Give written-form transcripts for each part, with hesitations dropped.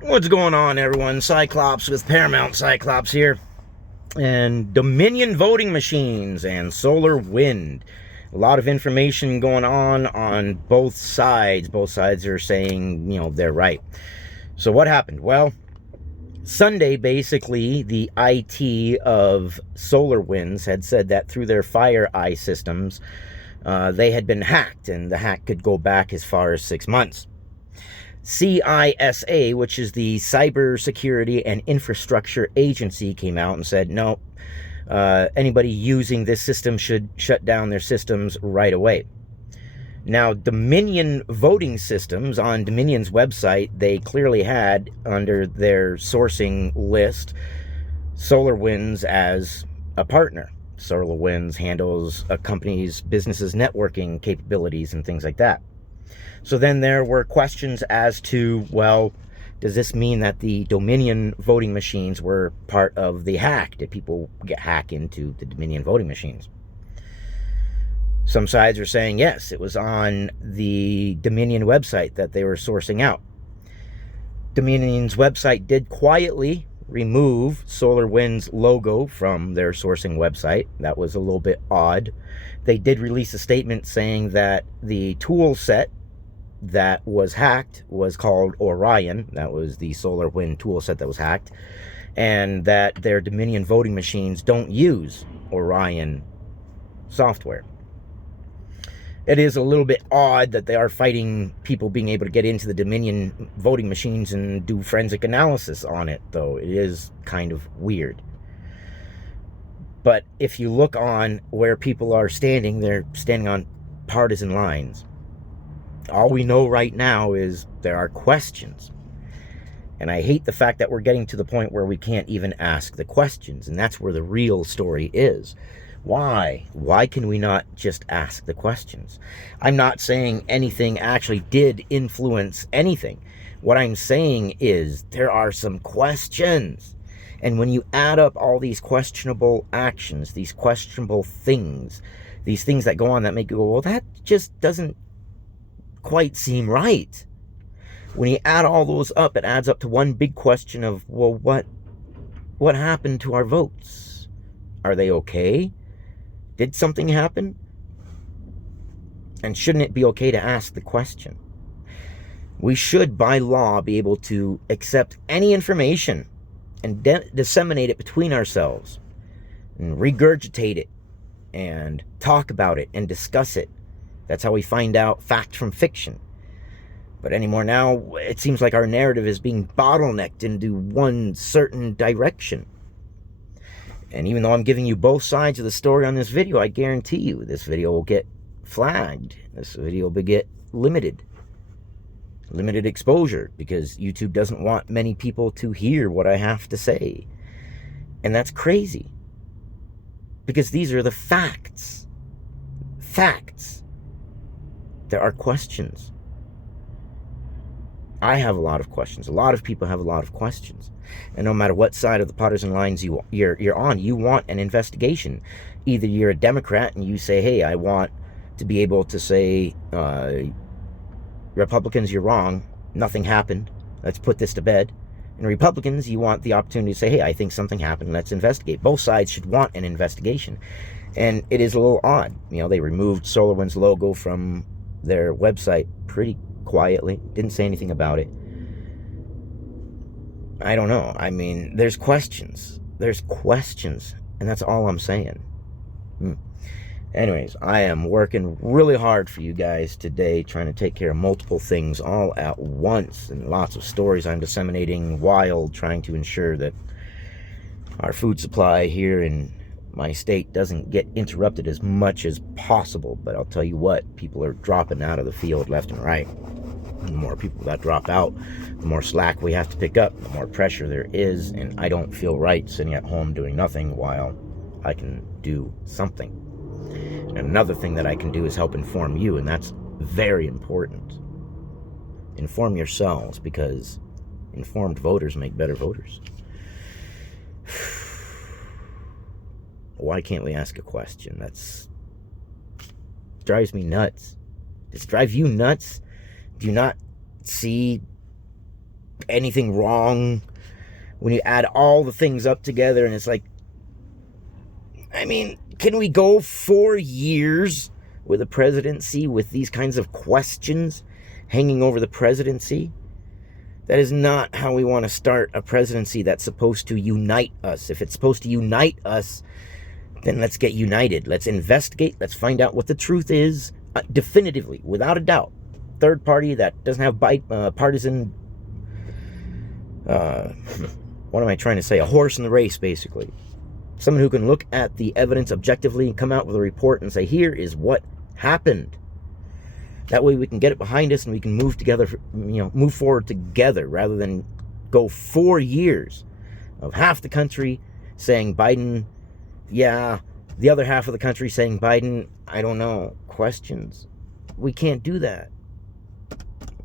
What's going on, everyone? Cyclops with Paramount Cyclops here. And Dominion voting machines and solar wind. A lot of information going on both sides. Both sides are saying, they're right. So what happened? Well, Sunday, basically, the IT of SolarWinds had said that through their FireEye systems, they had been hacked, and the hack could go back as far as 6 months. CISA, which is the Cybersecurity and Infrastructure Agency, came out and said, no, anybody using this system should shut down their systems right away. Now, Dominion voting systems, on Dominion's website, they clearly had under their sourcing list SolarWinds as a partner. SolarWinds handles a company's business's networking capabilities and things like that. So then there were questions as to, well, does this mean that the Dominion voting machines were part of the hack? Did people get hacked into the Dominion voting machines? Some sides are saying yes, it was on the Dominion website that they were sourcing out. Dominion's website did quietly remove SolarWinds logo from their sourcing website. That was a little bit odd. They did release a statement saying that the tool set that was hacked was called Orion. That was the SolarWind tool set that was hacked. And that their Dominion voting machines don't use Orion software. It is a little bit odd that they are fighting people being able to get into the Dominion voting machines and do forensic analysis on it, though. It is kind of weird. But if you look on where people are standing, they're standing on partisan lines. All we know right now is there are questions. And I hate the fact that we're getting to the point where we can't even ask the questions. And that's where the real story is. Why? Why can we not just ask the questions? I'm not saying anything actually did influence anything. What I'm saying is there are some questions. And when you add up all these questionable actions, these questionable things, these things that go on that make you go, well, that just doesn't quite seem right. When you add all those up, it adds up to one big question of, well, what happened to our votes? Are they okay? Did something happen? And shouldn't it be okay to ask the question? We should, by law, be able to accept any information and disseminate it between ourselves and regurgitate it and talk about it and discuss it. That's how we find out fact from fiction. But anymore now, it seems like our narrative is being bottlenecked into one certain direction. And even though I'm giving you both sides of the story on this video, I guarantee you this video will get flagged. This video will get limited exposure, because YouTube doesn't want many people to hear what I have to say. And that's crazy, because these are the facts. Facts. There are questions. I have a lot of questions. A lot of people have a lot of questions. And no matter what side of the partisan lines you're on, you want an investigation. Either you're a Democrat and you say, hey, I want to be able to say, Republicans, you're wrong. Nothing happened. Let's put this to bed. And Republicans, you want the opportunity to say, hey, I think something happened. Let's investigate. Both sides should want an investigation. And it is a little odd. They removed SolarWinds logo from their website pretty quietly. Didn't say anything about it. I don't know. I mean, there's questions. There's questions. And that's all I'm saying. Anyways, I am working really hard for you guys today, trying to take care of multiple things all at once. And lots of stories I'm disseminating while trying to ensure that our food supply here in my state doesn't get interrupted as much as possible. But I'll tell you what, people are dropping out of the field left and right. The more people that drop out, the more slack we have to pick up, the more pressure there is, and I don't feel right sitting at home doing nothing while I can do something. And another thing that I can do is help inform you, and that's very important. Inform yourselves, because informed voters make better voters. Why can't we ask a question? That's drives me nuts. Does it drive you nuts? Do you not see anything wrong when you add all the things up together, and it's like, I mean, can we go 4 years with a presidency with these kinds of questions hanging over the presidency? That is not how we want to start a presidency that's supposed to unite us. If it's supposed to unite us, then let's get united. Let's investigate. Let's find out what the truth is, definitively, without a doubt. Third party that doesn't have partisan, what am I trying to say? A horse in the race, basically. Someone who can look at the evidence objectively and come out with a report and say, here is what happened. That way we can get it behind us and we can move together, move forward together, rather than go 4 years of half the country saying Biden, yeah, the other half of the country saying Biden, I don't know, questions. We can't do that.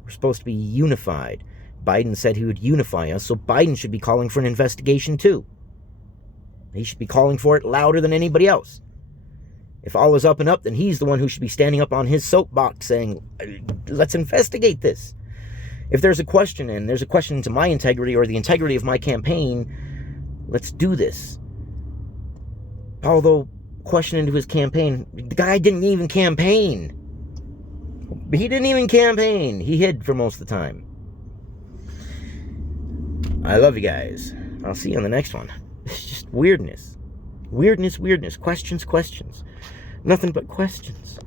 We're supposed to be unified. Biden said he would unify us, so Biden should be calling for an investigation too. He should be calling for it louder than anybody else. If all is up and up, then he's the one who should be standing up on his soapbox saying, let's investigate this. If there's a question, and there's a question to my integrity or the integrity of my campaign, let's do this. Although, question into his campaign, the guy didn't even campaign. He didn't even campaign. He hid for most of the time. I love you guys. I'll see you on the next one. It's just weirdness. Weirdness. Questions. Nothing but questions.